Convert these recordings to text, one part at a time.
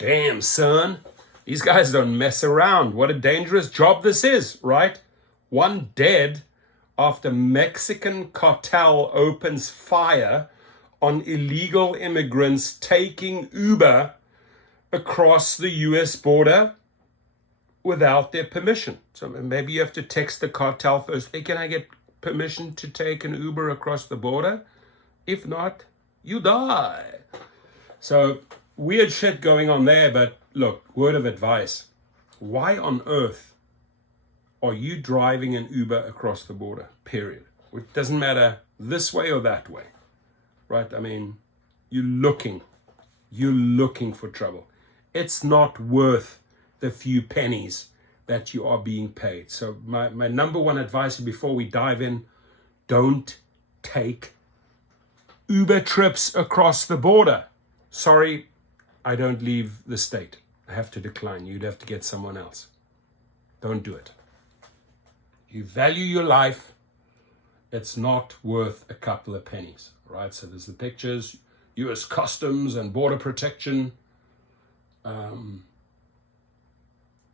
damn, son, these guys don't mess around. What a dangerous job this is, right? One dead after Mexican cartel opens fire on illegal immigrants taking Uber across the US border without their permission. So maybe you have to text the cartel first. Hey, can I get permission to take an Uber across the border? If not, you die. So weird shit going on there, but look, word of advice. Why on earth are you driving an Uber across the border? Period. It doesn't matter this way or that way, right? I mean, you're looking for trouble. It's not worth the few pennies that you are being paid. So my number one advice before we dive in, don't take Uber trips across the border. Sorry, I don't leave the state. I have to decline. You'd have to get someone else. Don't do it. You value your life. It's not worth a couple of pennies, right? So there's the pictures, US Customs and Border Protection.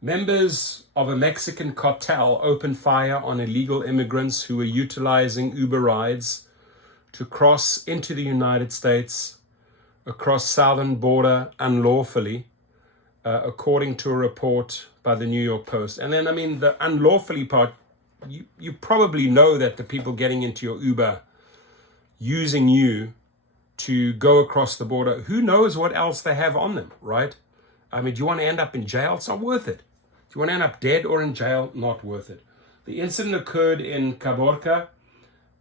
Members of a Mexican cartel opened fire on illegal immigrants who were utilizing Uber rides to cross into the United States across southern border unlawfully, according to a report by the New York Post. And then, I mean, the unlawfully part, you probably know that the people getting into your Uber using you to go across the border, who knows what else they have on them, right? I mean, do you want to end up in jail? It's not worth it. Do you want to end up dead or in jail? Not worth it. The incident occurred in Caborca,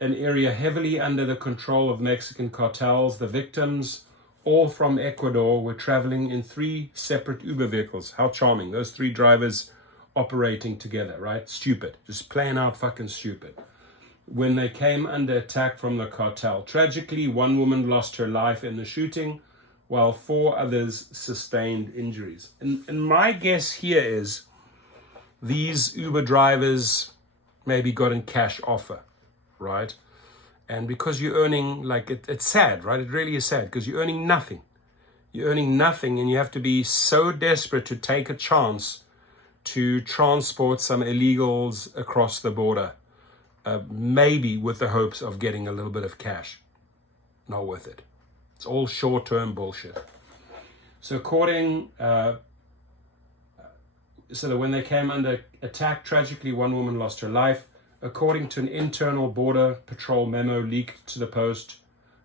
an area heavily under the control of Mexican cartels. The victims, all from Ecuador, were traveling in 3 separate Uber vehicles. How charming. Those 3 drivers operating together, right? Stupid. Just plain out fucking stupid. When they came under attack from the cartel. Tragically, 1 woman lost her life in the shooting, while 4 others sustained injuries. And my guess here is these Uber drivers maybe got a cash offer, right? And because you're earning, like, it's sad, right? It really is sad because you're earning nothing. You're earning nothing, and you have to be so desperate to take a chance to transport some illegals across the border, maybe with the hopes of getting a little bit of cash. Not worth it. It's all short-term bullshit. So so that when they came under attack, tragically 1 woman lost her life. According to an internal Border Patrol memo leaked to the Post,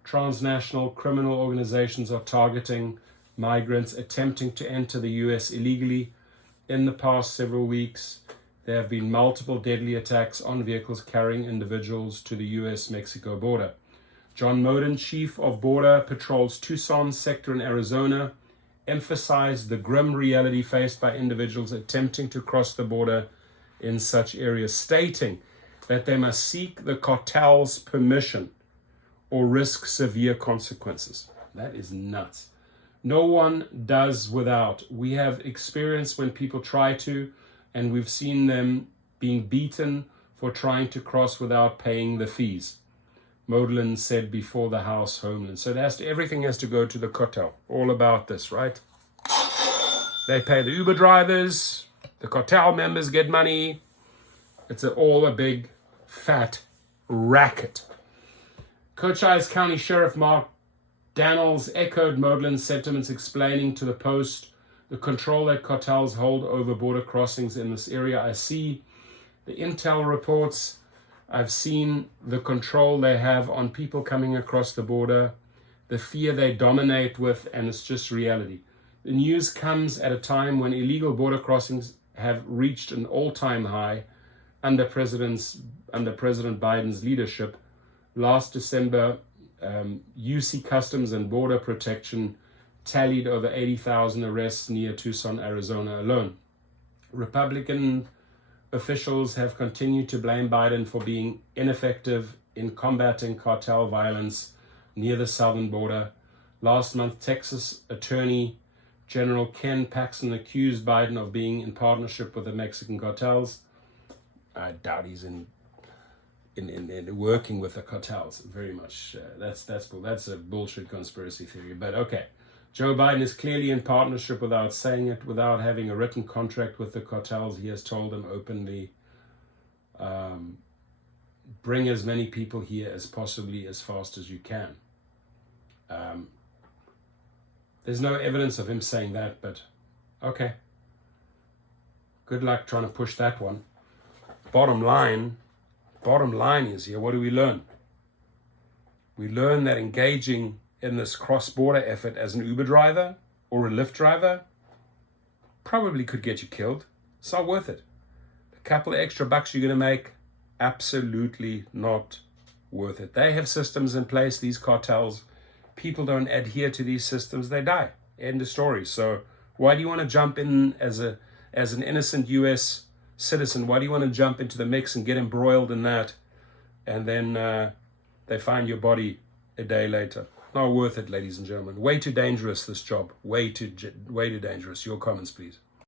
transnational criminal organizations are targeting migrants attempting to enter the US illegally. In the past several weeks, there have been multiple deadly attacks on vehicles carrying individuals to the US-Mexico border. John Moden, chief of Border Patrol's Tucson sector in Arizona, emphasized the grim reality faced by individuals attempting to cross the border in such areas, stating that they must seek the cartel's permission or risk severe consequences. That is nuts. No one does without. We have experience when people try to, and we've seen them being beaten for trying to cross without paying the fees. Modlin said before the House Homeland. So everything has to go to the cartel. All about this, right? They pay the Uber drivers, the cartel members get money. It's all a big, fat racket. Cochise County Sheriff Mark Daniels echoed Modlin's sentiments, explaining to the Post the control that cartels hold over border crossings in this area. I see the intel reports. I've seen the control they have on people coming across the border, the fear they dominate with, and it's just reality. The news comes at a time when illegal border crossings have reached an all-time high under President Biden's leadership. Last December, UC Customs and Border Protection tallied over 80,000 arrests near Tucson, Arizona alone. Republican officials have continued to blame Biden for being ineffective in combating cartel violence near the southern border. Last month, Texas Attorney General Ken Paxton accused Biden of being in partnership with the Mexican cartels. I doubt he's in working with the cartels very much. That's a bullshit conspiracy theory. But okay, Joe Biden is clearly in partnership without saying it, without having a written contract with the cartels. He has told them openly, bring as many people here as possibly as fast as you can. There's no evidence of him saying that, but okay. Good luck trying to push that one. Bottom line is here, what do we learn? We learn that engaging in this cross-border effort as an Uber driver or a Lyft driver probably could get you killed. It's not worth it. The couple of extra bucks you're going to make, absolutely not worth it. They have systems in place, these cartels. People don't adhere to these systems, they die. End of story. So why do you want to jump in as an innocent US citizen? Why do you want to jump into the mix and get embroiled in that, and then they find your body a day later? Not worth it, ladies and gentlemen. Way too dangerous, this job. Way too dangerous. Your comments, please.